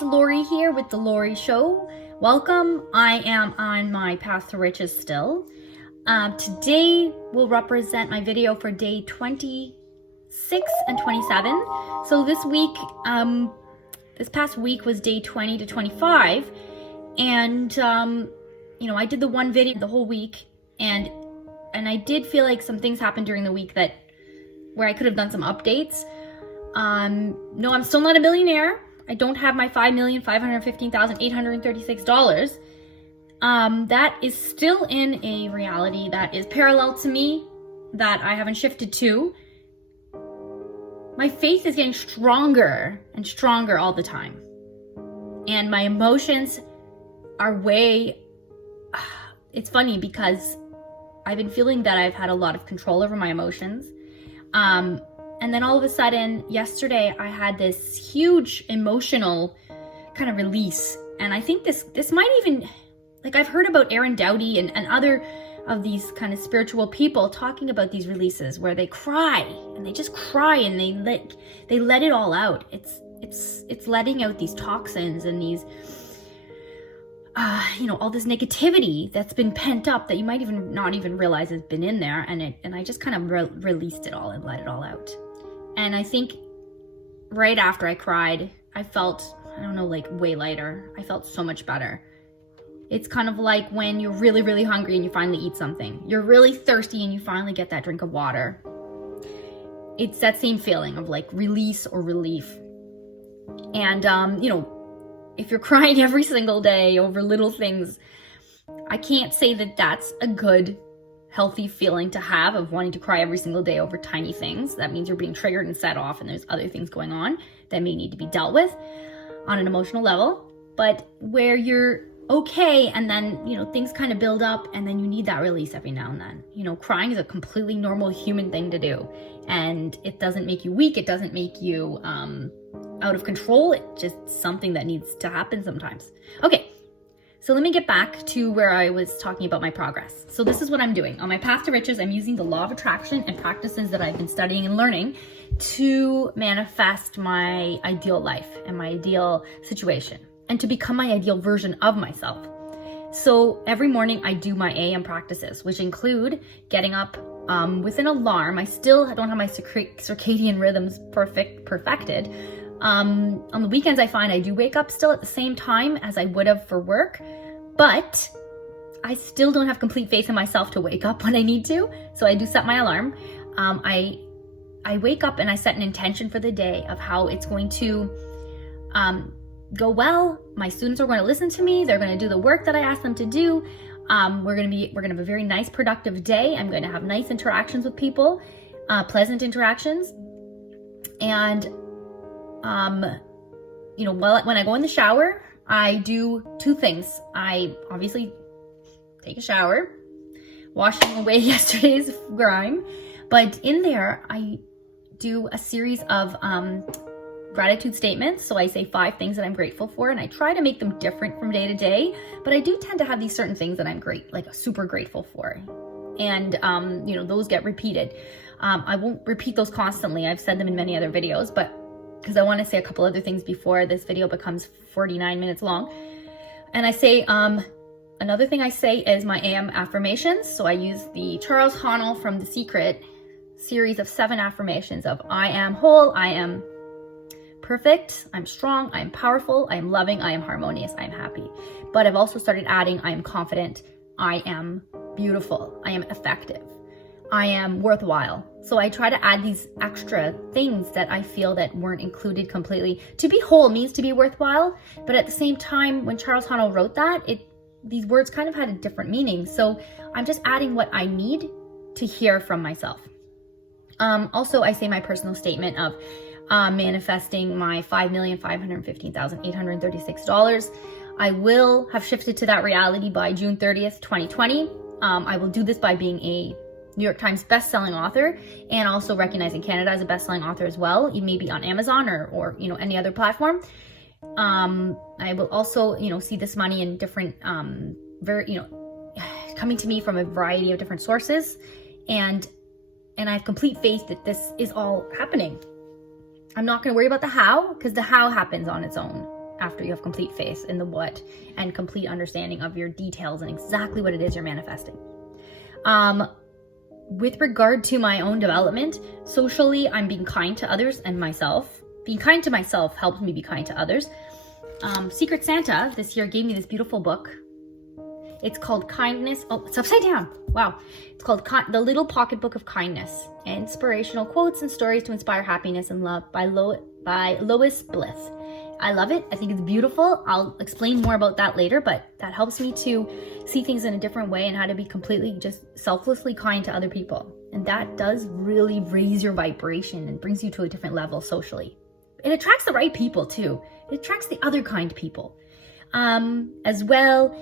it's Lori here with The Lori Show. Welcome. I am on my path to riches still. Today will represent my video for day 26 and 27. So this week, this past week was day 20 to 25. And, I did the one video the whole week, and I did feel like some things happened during the week where I could have done some updates. No, I'm still not a millionaire. I don't have my $5,515,836. That is still in a reality that is parallel to me, that I haven't shifted to. My faith is getting stronger and stronger all the time. And my emotions are it's funny because I've been feeling that I've had a lot of control over my emotions. And then all of a sudden, yesterday, I had this huge emotional kind of release. And I think this might even, I've heard about Aaron Doughty and other of these kind of spiritual people talking about these releases where they cry, and they just cry, and they let it all out. It's letting out these toxins and these, all this negativity that's been pent up that you might even not even realize has been in there. And I just kind of released it all and let it all out. And I think right after I cried, I felt, way lighter. I felt so much better. It's kind of like when you're really, really hungry and you finally eat something. You're really thirsty and you finally get that drink of water. It's that same feeling of release or relief. And, if you're crying every single day over little things, I can't say that that's a good, healthy feeling to have, of wanting to cry every single day over tiny things. That means you're being triggered and set off, and there's other things going on that may need to be dealt with on an emotional level. But where you're okay, and then, things kind of build up, and then you need that release every now and then. Crying is a completely normal human thing to do. And it doesn't make you weak. It doesn't make you out of control. It's just something that needs to happen sometimes. Okay. So let me get back to where I was talking about my progress. So this is what I'm doing. On my path to riches, I'm using the law of attraction and practices that I've been studying and learning to manifest my ideal life and my ideal situation, and to become my ideal version of myself. So every morning I do my AM practices, which include getting up with an alarm. I still don't have my circadian rhythms perfected. On the weekends, I find I do wake up still at the same time as I would have for work, but I still don't have complete faith in myself to wake up when I need to. So I do set my alarm. I wake up and I set an intention for the day of how it's going to go well. My students are going to listen to me. They're going to do the work that I asked them to do. We're going to have a very nice, productive day. I'm going to have nice interactions with people, pleasant interactions. And when I go in the shower, I do two things. I obviously take a shower, washing away yesterday's grime, but in there I do a series of gratitude statements. So I say 5 things that I'm grateful for, and I try to make them different from day to day, but I do tend to have these certain things that I'm super grateful for. And, those get repeated. I won't repeat those constantly. I've said them in many other videos, but because I want to say a couple other things before this video becomes 49 minutes long. And I say, another thing I say is my AM affirmations. So I use the Charles Haanel from The Secret series of 7 affirmations of I am whole, I am perfect, I'm strong, I am powerful, I am loving, I am harmonious, I am happy. But I've also started adding I am confident, I am beautiful, I am effective, I am worthwhile. So I try to add these extra things that I feel that weren't included completely. To be whole means to be worthwhile, but at the same time, when Charles Haanel wrote that, these words kind of had a different meaning. So I'm just adding what I need to hear from myself. Also, I say my personal statement of manifesting my $5,515,836. I will have shifted to that reality by June 30th, 2020. I will do this by being a New York Times best-selling author, and also recognizing Canada as a best-selling author as well, maybe on Amazon or any other platform. I will also, see this money in different, coming to me from a variety of different sources, and I have complete faith that this is all happening. I'm not going to worry about the how, because the how happens on its own. after you have complete faith in the what and complete understanding of your details and exactly what it is you're manifesting. With regard to my own development, socially, I'm being kind to others and myself. Being kind to myself helps me be kind to others. Secret Santa this year gave me this beautiful book. It's called Kindness. Oh, it's upside down. Wow. It's called The Little Pocketbook of Kindness. Inspirational quotes and stories to inspire happiness and love by Lois Blyth. I love it. I think it's beautiful. I'll explain more about that later, but that helps me to see things in a different way and how to be completely just selflessly kind to other people. And that does really raise your vibration and brings you to a different level socially. It attracts the right people too. It attracts the other kind people. As well,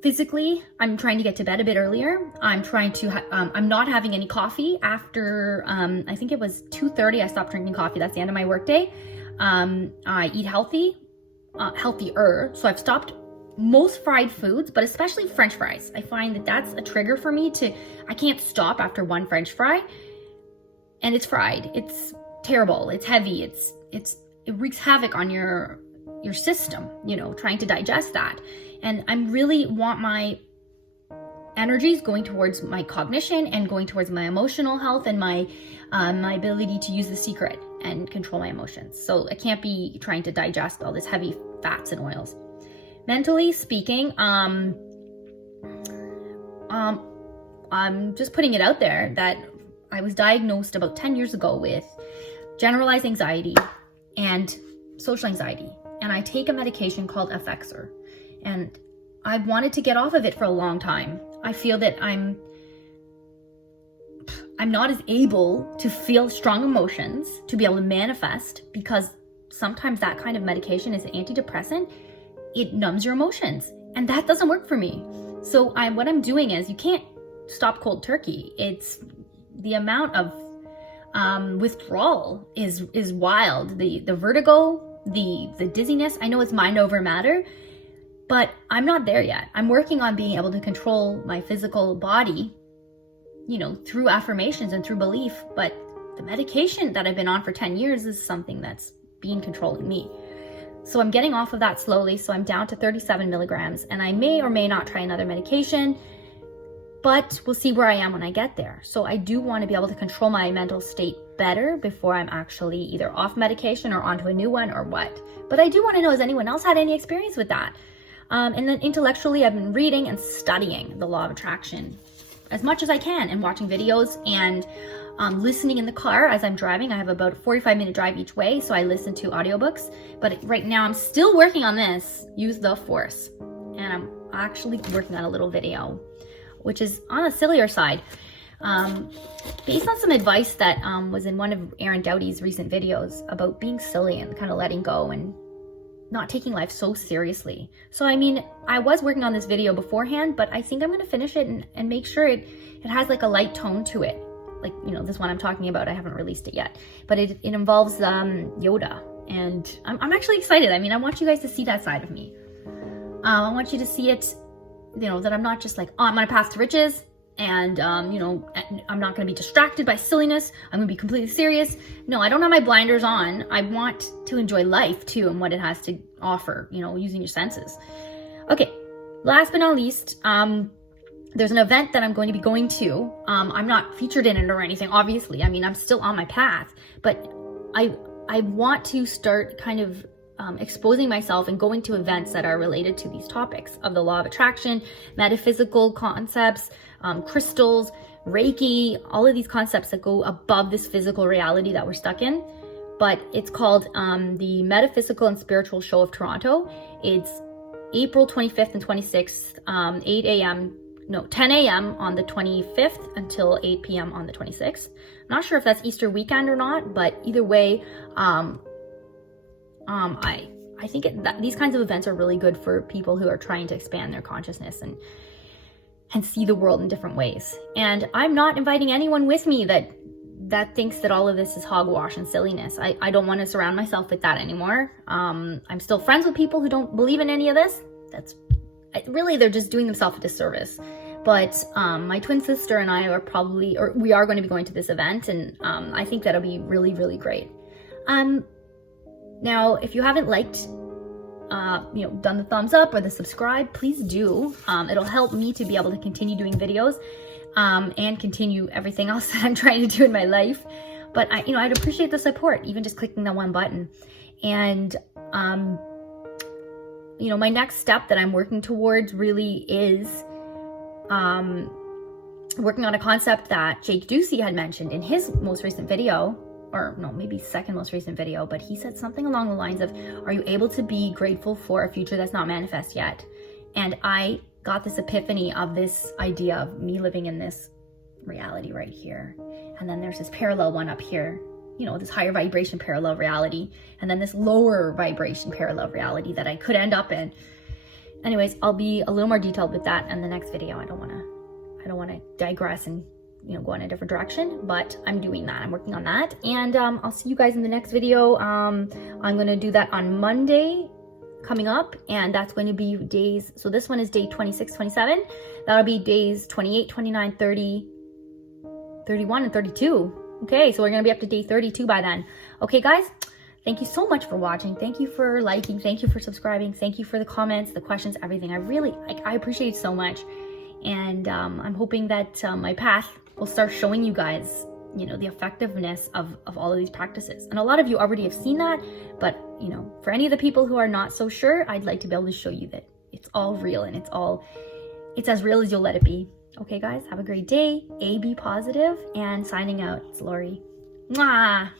physically, I'm trying to get to bed a bit earlier. I'm trying to, I'm not having any coffee after, I think it was 2:30. I stopped drinking coffee. That's the end of my workday. I eat healthy, healthier. So I've stopped most fried foods, but especially French fries. I find that that's a trigger for me I can't stop after one French fry. And it's fried. It's terrible. It's heavy. It wreaks havoc on your system, trying to digest that. And I really want my energies going towards my cognition and going towards my emotional health and my ability to use the secret and control my emotions. So I can't be trying to digest all this heavy fats and oils. Mentally speaking, I'm just putting it out there that I was diagnosed about 10 years ago with generalized anxiety and social anxiety. And I take a medication called Affirmation. And I've wanted to get off of it for a long time. I feel that I'm not as able to feel strong emotions, to be able to manifest, because sometimes that kind of medication is an antidepressant. It numbs your emotions, and that doesn't work for me. So what I'm doing is, you can't stop cold turkey. It's the amount of withdrawal is wild. The vertigo, the dizziness. I know it's mind over matter, but I'm not there yet. I'm working on being able to control my physical body, through affirmations and through belief. But the medication that I've been on for 10 years is something that's been controlling me. So I'm getting off of that slowly. So I'm down to 37 milligrams, and I may or may not try another medication, but we'll see where I am when I get there. So I do want to be able to control my mental state better before I'm actually either off medication or onto a new one or what. But I do want to know, has anyone else had any experience with that? And then intellectually, I've been reading and studying the law of attraction as much as I can, and watching videos and listening in the car as I'm driving. I have about a 45-minute drive each way, so I listen to audiobooks. But right now I'm still working on this, Use the Force. And I'm actually working on a little video, which is on a sillier side, based on some advice that was in one of Aaron Doughty's recent videos about being silly and kind of letting go and not taking life so seriously. So I was working on this video beforehand, but I think I'm going to finish it and make sure it has like a light tone to it. Like, this one I'm talking about, I haven't released it yet, but it involves Yoda, and I'm actually excited. I want you guys to see that side of me. I want you to see it, that I'm not just like, oh, I'm on a path to riches, and I'm not going to be distracted by silliness. I'm going to be completely serious. No, I don't have my blinders on. I want to enjoy life too, and what it has to offer, using your senses. Okay, last but not least, there's an event that I'm going to be going to. I'm not featured in it or anything, obviously. I'm still on my path, but I want to start kind of exposing myself and going to events that are related to these topics of the law of attraction, metaphysical concepts, crystals, Reiki, all of these concepts that go above this physical reality that we're stuck in. But it's called the Metaphysical and Spiritual Show of Toronto. It's April 25th and 26th, 10 a.m. on the 25th until 8 p.m. on the 26th. I'm not sure if that's Easter weekend or not, but either way, I think these kinds of events are really good for people who are trying to expand their consciousness and see the world in different ways. And I'm not inviting anyone with me that thinks that all of this is hogwash and silliness. I don't want to surround myself with that anymore. I'm still friends with people who don't believe in any of this. They're just doing themselves a disservice. But my twin sister and I we are going to be going to this event, and I think that'll be really, really great. Now, if you haven't liked, done the thumbs up or the subscribe, please do. It'll help me to be able to continue doing videos and continue everything else that I'm trying to do in my life. But I'd appreciate the support, even just clicking that one button. And my next step that I'm working towards really is working on a concept that Jake Ducey had mentioned in his most recent video, or no, maybe second most recent video, but he said something along the lines of, are you able to be grateful for a future that's not manifest yet? And I got this epiphany of this idea of me living in this reality right here. And then there's this parallel one up here, this higher vibration parallel reality, and then this lower vibration parallel reality that I could end up in. Anyways, I'll be a little more detailed with that in the next video. I don't want to digress and go in a different direction, but I'm doing that. I'm working on that, and I'll see you guys in the next video. I'm going to do that on Monday coming up, and that's going to be days, so this one is day 26, 27. That'll be days 28, 29, 30, 31, and 32. Okay, so we're going to be up to day 32 by then. Okay, guys, thank you so much for watching. Thank you for liking. Thank you for subscribing. Thank you for the comments, the questions, everything. I appreciate it so much. And I'm hoping that my path will start showing you guys, the effectiveness of all of these practices. And a lot of you already have seen that, but, for any of the people who are not so sure, I'd like to be able to show you that it's all real, and it's as real as you'll let it be. Okay, guys, have a great day. Be positive, and signing out. It's Lori. Mwah!